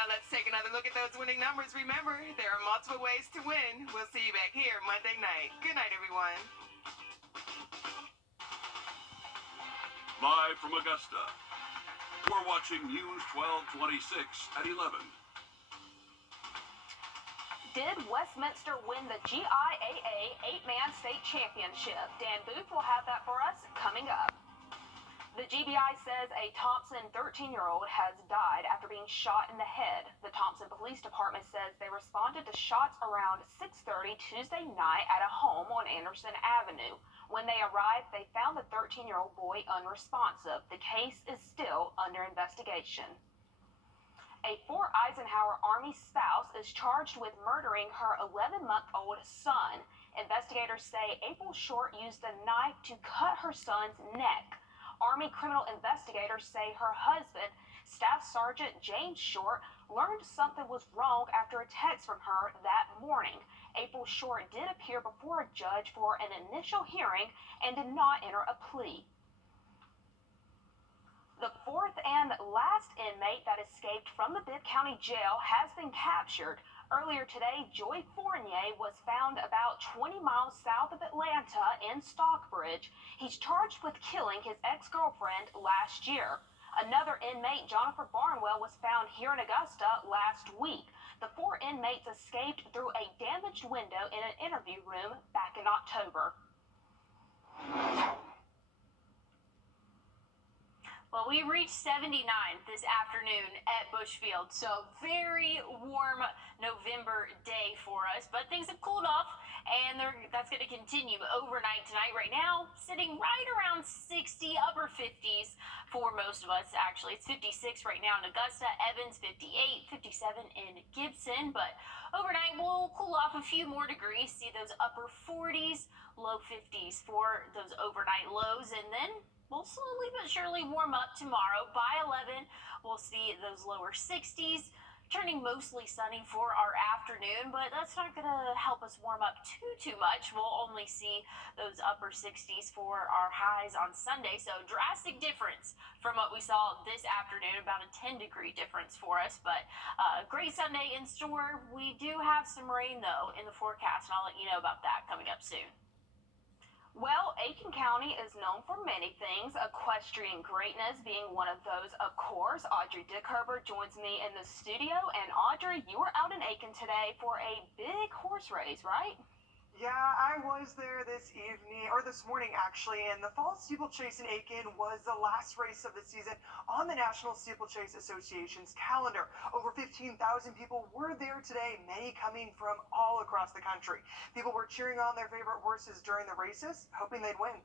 Now let's take another look at those winning numbers. Remember, there are multiple ways to win. We'll see you back here Monday night. Good night, everyone. Live from Augusta, we're watching News 1226 at 11. Did Westminster win the GIAA 8-man state championship? Dan Booth will have that for us coming up. The GBI says a Thompson 13-year-old has died after being shot in the head. The Thompson Police Department says they responded to shots around 6:30 Tuesday night at a home on Anderson Avenue. When they arrived, they found the 13-year-old boy unresponsive. The case is still under investigation. A Fort Eisenhower Army spouse is charged with murdering her 11-month-old son. Investigators say April Short used a knife to cut her son's neck. Army criminal investigators say her husband, Staff Sergeant James Short, learned something was wrong after a text from her that morning. April Short did appear before a judge for an initial hearing and did not enter a plea. The fourth and last inmate that escaped from the Bibb County Jail has been captured. Earlier today, Joy Fournier was found about 20 miles south of Atlanta in Stockbridge. He's charged with killing his ex-girlfriend last year. Another inmate, Jonathan Barnwell, was found here in Augusta last week. The 4 inmates escaped through a damaged window in an interview room back in October. Well, we reached 79 this afternoon at Bushfield, so very warm November day for us, but things have cooled off, and that's going to continue overnight tonight. Right now, sitting right around 60, upper 50s for most of us, actually. It's 56 right now in Augusta, Evans 58, 57 in Gibson, but overnight we'll cool off a few more degrees, see those upper 40s, low 50s for those overnight lows, and then we'll slowly but surely warm up tomorrow. By 11, we'll see those lower 60s, turning mostly sunny for our afternoon, but that's not going to help us warm up too much. We'll only see those upper 60s for our highs on Sunday, so drastic difference from what we saw this afternoon, about a 10-degree difference for us, but great Sunday in store. We do have some rain, though, in the forecast, and I'll let you know about that coming up soon. Well, Aiken County is known for many things, equestrian greatness being one of those, of course. Audrey Dickerber joins me in the studio. And Audrey, you were out in Aiken today for a big horse race, right? Yeah, I was there this morning actually, and the Fall Steeplechase in Aiken was the last race of the season on the National Steeplechase Association's calendar. Over 15,000 people were there today, many coming from all across the country. People were cheering on their favorite horses during the races, hoping they'd win.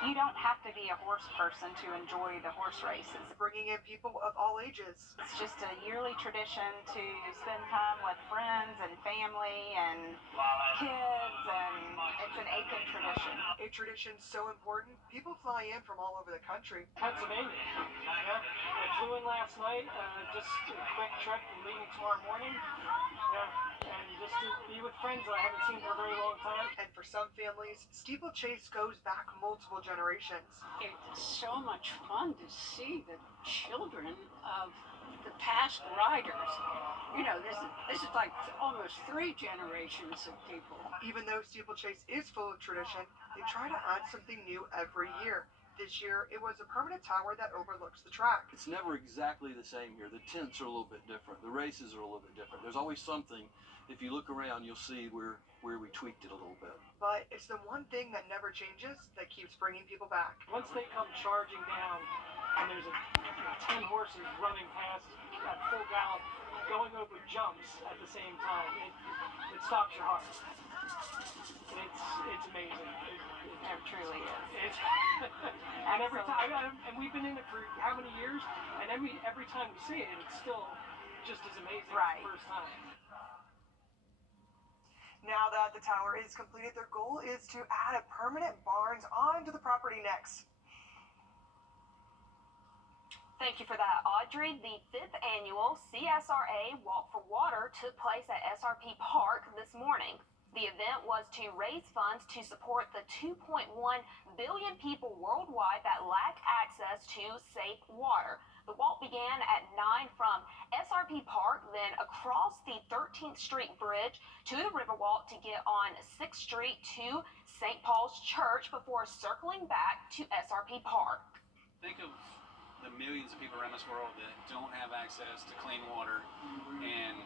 You don't have to be a horse person to enjoy the horse races. Bringing in people of all ages. It's just a yearly tradition to spend time with friends and family and kids, and it's an Aiken tradition. A tradition so important, people fly in from all over the country. Pennsylvania. Yeah, I flew in last night, just a quick trip and leaving tomorrow morning. Yeah, and just to be with friends that I haven't seen for a very long time. And for some families, steeplechase goes back multiple generations. It's so much fun to see the children of the past riders. You know, this is like almost 3 generations of people. Even though steeplechase is full of tradition, they try to add something new every year. This year, it was a permanent tower that overlooks the track. It's never exactly the same here. The tents are a little bit different. The races are a little bit different. There's always something. If you look around, you'll see where we tweaked it a little bit. But it's the one thing that never changes that keeps bringing people back. Once they come charging down, and there's 10 horses running past at full gallop, going over jumps at the same time, it stops your heart. It's amazing. It truly is. And every time, and we've been in it for how many years? And every time we see it, it's still just as amazing as the first time. Now that the tower is completed, their goal is to add a permanent barns onto the property next. Thank you for that, Audrey. The 5th annual CSRA Walk for Water took place at SRP Park this morning. The event was to raise funds to support the 2.1 billion people worldwide that lack access to safe water. The walk began at 9 from SRP Park, then across the 13th Street Bridge to the Riverwalk to get on 6th Street to St. Paul's Church before circling back to SRP Park. Think of the millions of people around this world that don't have access to clean water, and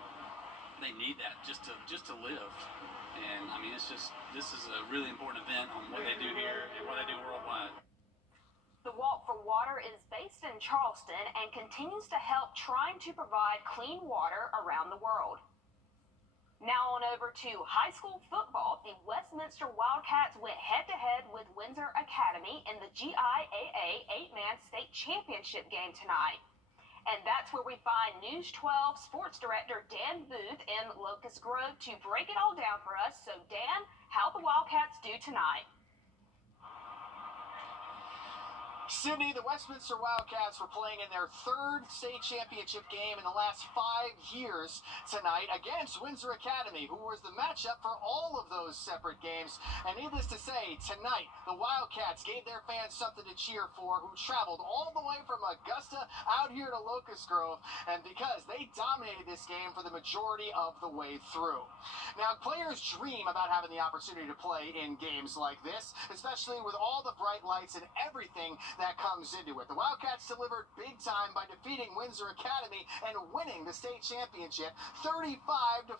they need that just to live. And I mean, this is a really important event on what they do here and what they do worldwide. The Walk for Water is based in Charleston and continues to help trying to provide clean water around the world. Now on over to high school football. The Westminster Wildcats went head-to-head with Windsor Academy in the GIAA 8-man state championship game tonight. And that's where we find News 12 sports director Dan Booth in Locust Grove to break it all down for us. So Dan, how'd the Wildcats do tonight? Sydney, the Westminster Wildcats were playing in their third state championship game in the last 5 years tonight against Windsor Academy, who was the matchup for all of those separate games. And needless to say, tonight, the Wildcats gave their fans something to cheer for, who traveled all the way from Augusta out here to Locust Grove, and because they dominated this game for the majority of the way through. Now, players dream about having the opportunity to play in games like this, especially with all the bright lights and everything that comes into it. The Wildcats delivered big time by defeating Windsor Academy and winning the state championship 35-14.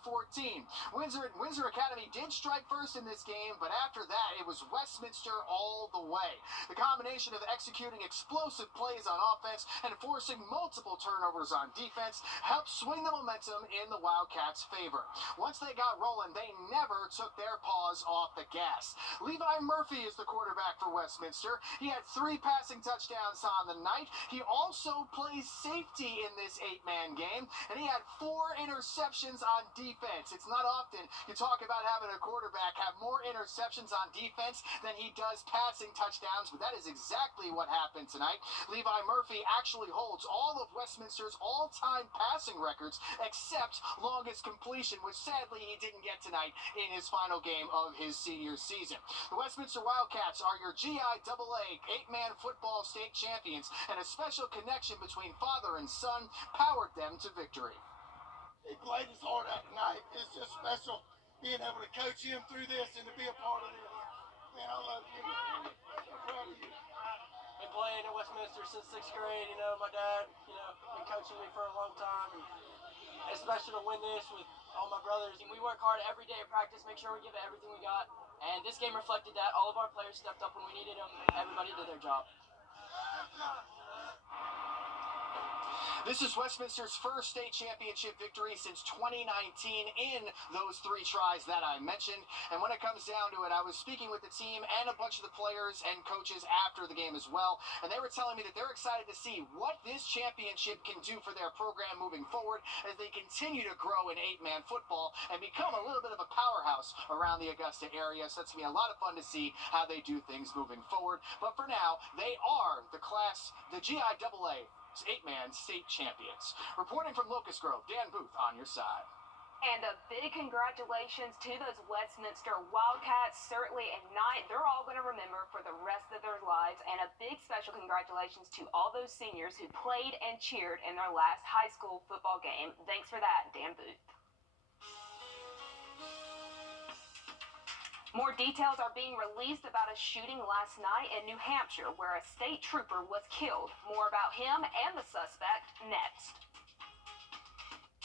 Windsor Academy did strike first in this game, but after that, it was Westminster all the way. The combination of executing explosive plays on offense and forcing multiple turnovers on defense helped swing the momentum in the Wildcats' favor. Once they got rolling, they never took their paws off the gas. Levi Murphy is the quarterback for Westminster. He had 3 passing touchdowns on the night. He also plays safety in this 8-man game, and he had 4 interceptions on defense. It's not often you talk about having a quarterback have more interceptions on defense than he does passing touchdowns, but that is exactly what happened tonight. Levi Murphy actually holds all of Westminster's all-time passing records except longest completion, which sadly he didn't get tonight in his final game of his senior season. The Westminster Wildcats are your GIAA 8-man football state champions, and a special connection between father and son powered them to victory. He played his heart out tonight. It's just special being able to coach him through this and to be a part of this. Man, I love you. I'm proud of you. Been playing at Westminster since 6th grade. You know, my dad, been coaching me for a long time. And it's special to win this with all my brothers. We work hard every day at practice, make sure we give it everything we got. And this game reflected that. All of our players stepped up when we needed them. Everybody did their job. This is Westminster's first state championship victory since 2019 in those 3 tries that I mentioned. And when it comes down to it, I was speaking with the team and a bunch of the players and coaches after the game as well. And they were telling me that they're excited to see what this championship can do for their program moving forward as they continue to grow in 8-man football and become a little bit of a powerhouse around the Augusta area. So that's going to be a lot of fun to see how they do things moving forward. But for now, they are the GIAA 8-man state champions. Reporting from Locust Grove, Dan Booth on your side. And a big congratulations to those Westminster Wildcats. Certainly a night they're all going to remember for the rest of their lives. And a big special congratulations to all those seniors who played and cheered in their last high school football game. Thanks for that, Dan Booth. More details are being released about a shooting last night in New Hampshire where a state trooper was killed. More about him and the suspect next.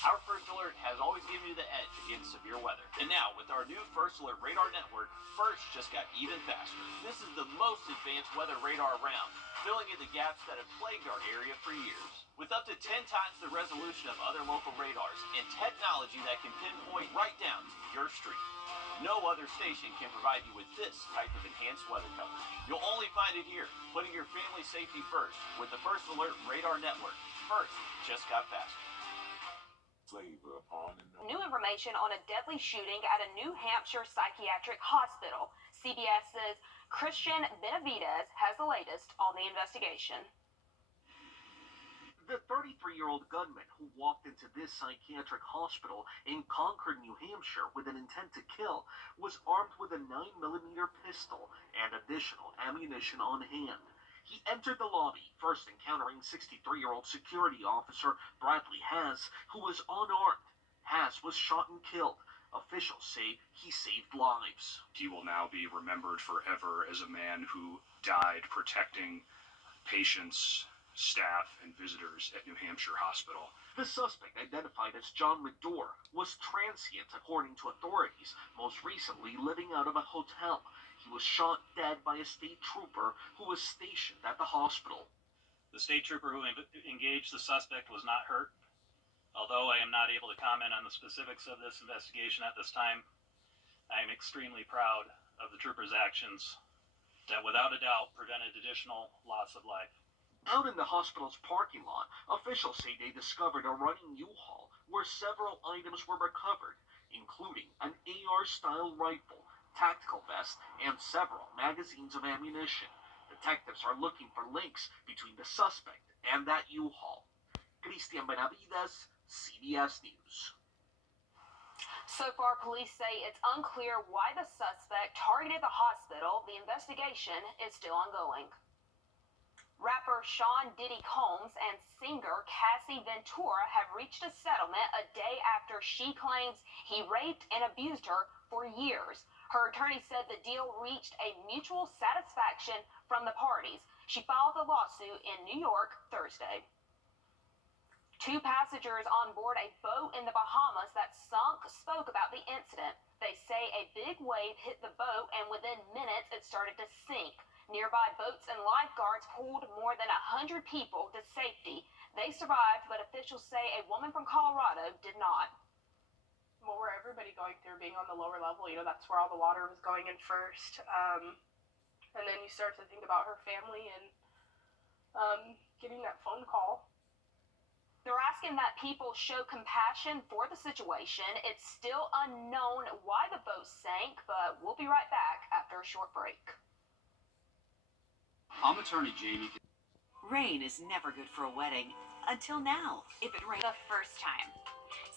Our First Alert has always given you the edge against severe weather. And now, with our new First Alert radar network, First just got even faster. This is the most advanced weather radar around, filling in the gaps that have plagued our area for years. With up to 10 times the resolution of other local radars and technology that can pinpoint right down to your street. No other station can provide you with this type of enhanced weather coverage. You'll only find it here, putting your family's safety first with the First Alert Radar Network. First just got faster. New information on a deadly shooting at a New Hampshire psychiatric hospital. CBS's Christian Benavides has the latest on the investigation. The 33-year-old gunman who walked into this psychiatric hospital in Concord, New Hampshire with an intent to kill was armed with a 9mm pistol and additional ammunition on hand. He entered the lobby, first encountering 63-year-old security officer Bradley Haas, who was unarmed. Haas was shot and killed. Officials say he saved lives. He will now be remembered forever as a man who died protecting patients, staff, and visitors at New Hampshire Hospital. The suspect, identified as John Wrdw, was transient according to authorities, most recently living out of a hotel. He was shot dead by a state trooper who was stationed at the hospital. The state trooper who engaged the suspect was not hurt. Although I am not able to comment on the specifics of this investigation at this time, I am extremely proud of the trooper's actions that without a doubt prevented additional loss of life. Out in the hospital's parking lot, officials say they discovered a running U-Haul where several items were recovered, including an AR-style rifle, tactical vest, and several magazines of ammunition. Detectives are looking for links between the suspect and that U-Haul. Christian Benavides, CBS News. So far, police say it's unclear why the suspect targeted the hospital. The investigation is still ongoing. Rapper Sean Diddy Combs and singer Cassie Ventura have reached a settlement a day after she claims he raped and abused her for years. Her attorney said the deal reached a mutual satisfaction from the parties. She filed the lawsuit in New York Thursday. 2 passengers on board a boat in the Bahamas that sunk spoke about the incident. They say a big wave hit the boat and within minutes it started to sink. Nearby boats and lifeguards pulled more than 100 people to safety. They survived, but officials say a woman from Colorado did not. What were everybody going through being on the lower level? That's where all the water was going in first. And then you start to think about her family and getting that phone call. They're asking that people show compassion for the situation. It's still unknown why the boat sank, but we'll be right back after a short break. I'm attorney Jamie. Rain is never good for a wedding. Until now. If it rains the first time.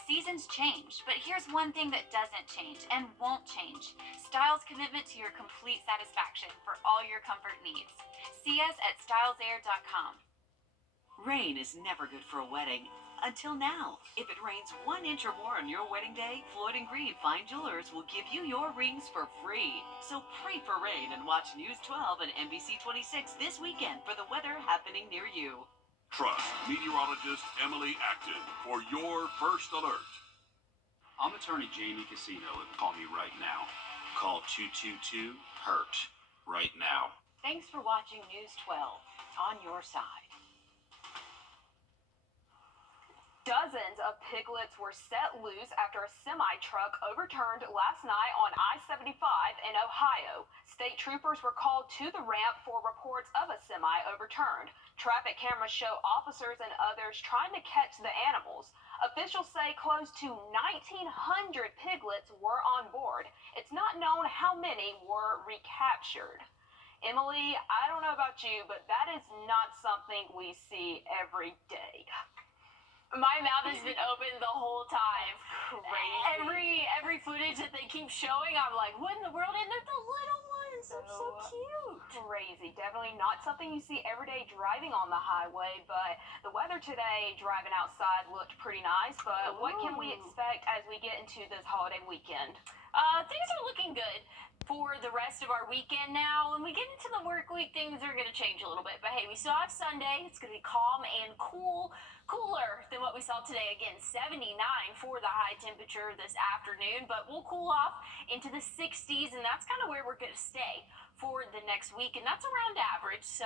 Seasons change, but here's one thing that doesn't change and won't change. Style's commitment to your complete satisfaction for all your comfort needs. See us at stylesair.com. Rain is never good for a wedding. Until now. If it rains 1 inch or more on your wedding day, Floyd & Grieve Fine Jewelers will give you your rings for free. So pray for rain and watch News 12 and NBC 26 this weekend for the weather happening near you. Trust meteorologist Emily Acton for your first alert. I'm attorney Jamie Casino. Call me right now. Call 222-HURT right now. Thanks for watching News 12. On your side. Dozens of piglets were set loose after a semi-truck overturned last night on I-75 in Ohio. State troopers were called to the ramp for reports of a semi overturned. Traffic cameras show officers and others trying to catch the animals. Officials say close to 1,900 piglets were on board. It's not known how many were recaptured. Emily, I don't know about you, but that is not something we see every day. My mouth has been open the whole time. Crazy. Every footage that they keep showing, I'm like, what in the world? And they're the little ones. They're so cute. Crazy. Definitely not something you see every day driving on the highway, but the weather today, driving outside, looked pretty nice. But what can we expect as we get into this holiday weekend? Things are looking good for the rest of our weekend now. When we get into the work week, things are going to change a little bit. But hey, we still have Sunday. It's going to be calm and cool. Cooler than what we saw today. Again, 79 for the high temperature this afternoon, but we'll cool off into the 60s, and that's kind of where we're going to stay for the next week, and that's around average. So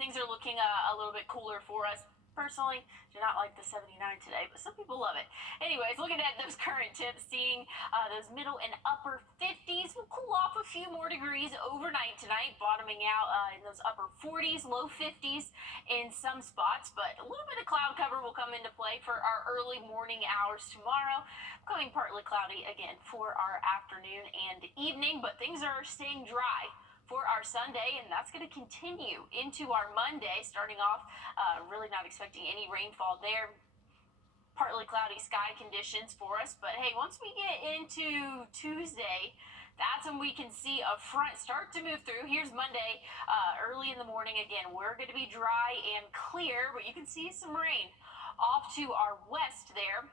things are looking a little bit cooler for us. Personally, do not like the 79 today, but some people love it. Anyways, looking at those current temps, seeing those middle and upper 50s. We'll cool off a few more degrees overnight tonight, bottoming out in those upper 40s, low 50s in some spots, but a little bit of cloud cover will come into play for our early morning hours tomorrow. Going partly cloudy again for our afternoon and evening, but things are staying dry for our Sunday, and that's going to continue into our Monday, starting off really not expecting any rainfall there. Partly cloudy sky conditions for us, but hey, once we get into Tuesday, that's when we can see a front start to move through. Here's Monday, early in the morning. Again, we're going to be dry and clear, but you can see some rain off to our west there,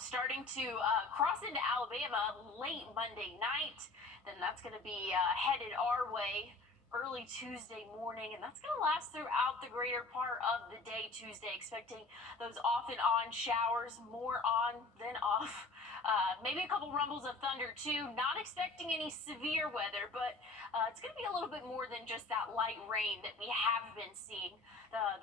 starting to cross into Alabama late Monday night. Then that's going to be headed our way early Tuesday morning, and that's going to last throughout the greater part of the day Tuesday, expecting those off and on showers, more on than off. Maybe a couple rumbles of thunder too. Not expecting any severe weather, but it's going to be a little bit more than just that light rain that we have been seeing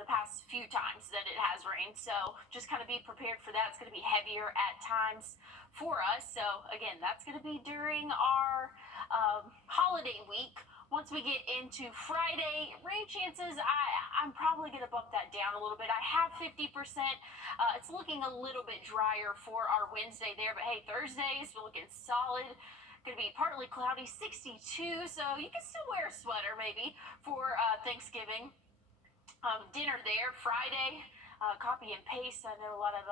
the past few times that it has rained. So just kind of be prepared for that. It's going to be heavier at times for us. So again, that's going to be during our holiday week. Once we get into Friday, rain chances, I'm probably going to bump that down a little bit. I have 50%. It's looking a little bit drier for our Wednesday there, but hey, Thursday is looking solid. Going to be partly cloudy, 62, so you can still wear a sweater maybe for Thanksgiving dinner there. Friday, copy and paste. I know a lot of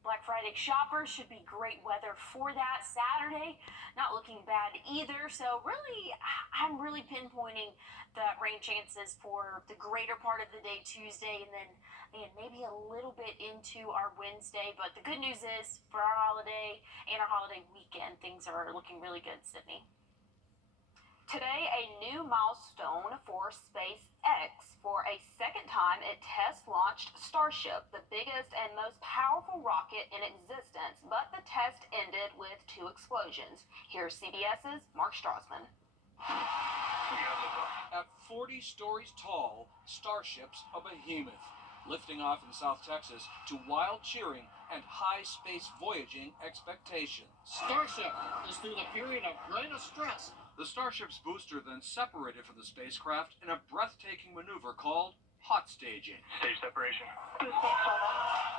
Black Friday shoppers, should be great weather for that. Saturday, not looking bad either. So really, I'm really pinpointing the rain chances for the greater part of the day Tuesday, and then maybe a little bit into our Wednesday. But the good news is for our holiday and our holiday weekend, things are looking really good, Sydney. Today, a new milestone for SpaceX. For a second time, it test-launched Starship, the biggest and most powerful rocket in existence, but the test ended with 2 explosions. Here's CBS's Mark Strassman. At 40 stories tall, Starship's a behemoth, lifting off in South Texas to wild cheering and high space voyaging expectations. Starship is through the period of greatest stress. The Starship's booster then separated from the spacecraft in a breathtaking maneuver called hot staging. Stage separation.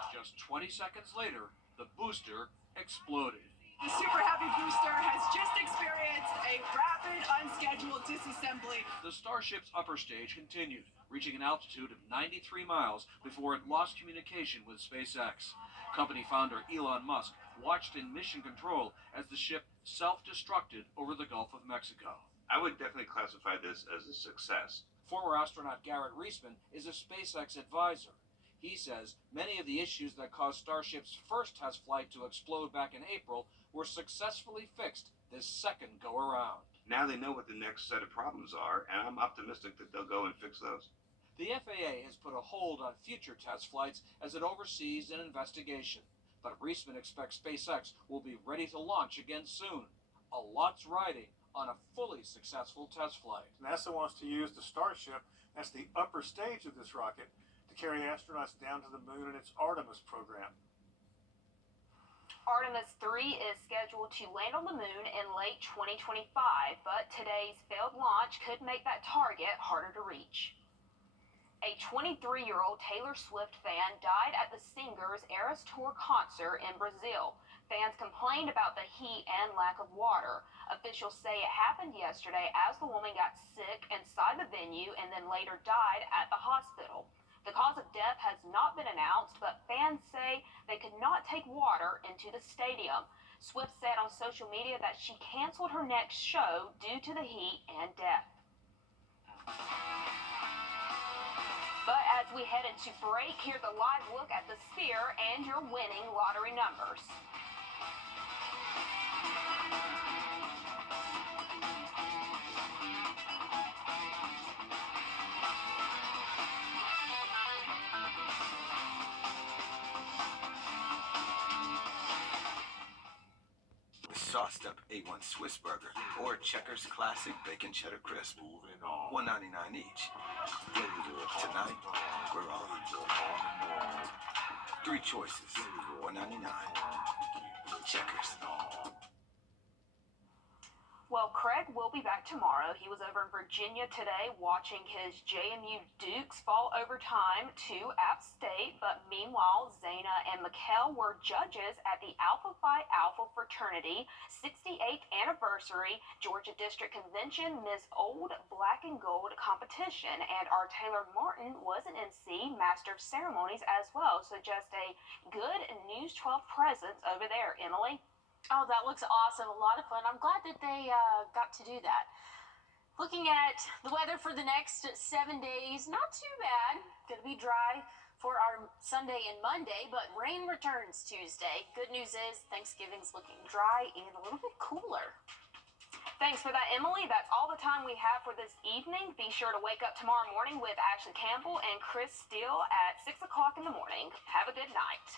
Just 20 seconds later, the booster exploded. The Super Heavy booster has just experienced a rapid, unscheduled disassembly. The Starship's upper stage continued, reaching an altitude of 93 miles before it lost communication with SpaceX. Company founder Elon Musk watched in mission control as the ship self-destructed over the Gulf of Mexico. I would definitely classify this as a success. Former astronaut Garrett Reisman is a SpaceX advisor. He says many of the issues that caused Starship's first test flight to explode back in April were successfully fixed this second go-around. Now they know what the next set of problems are, and I'm optimistic that they'll go and fix those. The FAA has put a hold on future test flights as it oversees an investigation. But Reisman expects SpaceX will be ready to launch again soon. A lot's riding on a fully successful test flight. NASA wants to use the Starship as the upper stage of this rocket to carry astronauts down to the moon in its Artemis program. Artemis 3 is scheduled to land on the moon in late 2025, but today's failed launch could make that target harder to reach. A 23-year-old Taylor Swift fan died at the singer's Eras Tour concert in Brazil. Fans complained about the heat and lack of water. Officials say it happened yesterday as the woman got sick inside the venue and then later died at the hospital. The cause of death has not been announced, but fans say they could not take water into the stadium. Swift said on social media that she canceled her next show due to the heat and death. But as we head into break, here's a live look at the Sphere and your winning lottery numbers. Sauced up A1 Swiss burger or Checkers Classic Bacon Cheddar Crisp. $1.99 each. Tonight, we're on. 3 choices, $1.99. Checkers. Well, Craig will be back tomorrow. He was over in Virginia today watching his JMU Dukes fall overtime to App State. But meanwhile, Zayna and Mikkel were judges at the Alpha Phi Alpha Fraternity 68th Anniversary Georgia District Convention Ms. Old Black and Gold competition. And our Taylor Martin was an NC Master of Ceremonies as well. So just a good News 12 presence over there, Emily. Oh, that looks awesome. A lot of fun. I'm glad that they got to do that. Looking at the weather for the next 7 days, not too bad. Going to be dry for our Sunday and Monday, but rain returns Tuesday. Good news is Thanksgiving's looking dry and a little bit cooler. Thanks for that, Emily. That's all the time we have for this evening. Be sure to wake up tomorrow morning with Ashley Campbell and Chris Steele at 6 o'clock in the morning. Have a good night.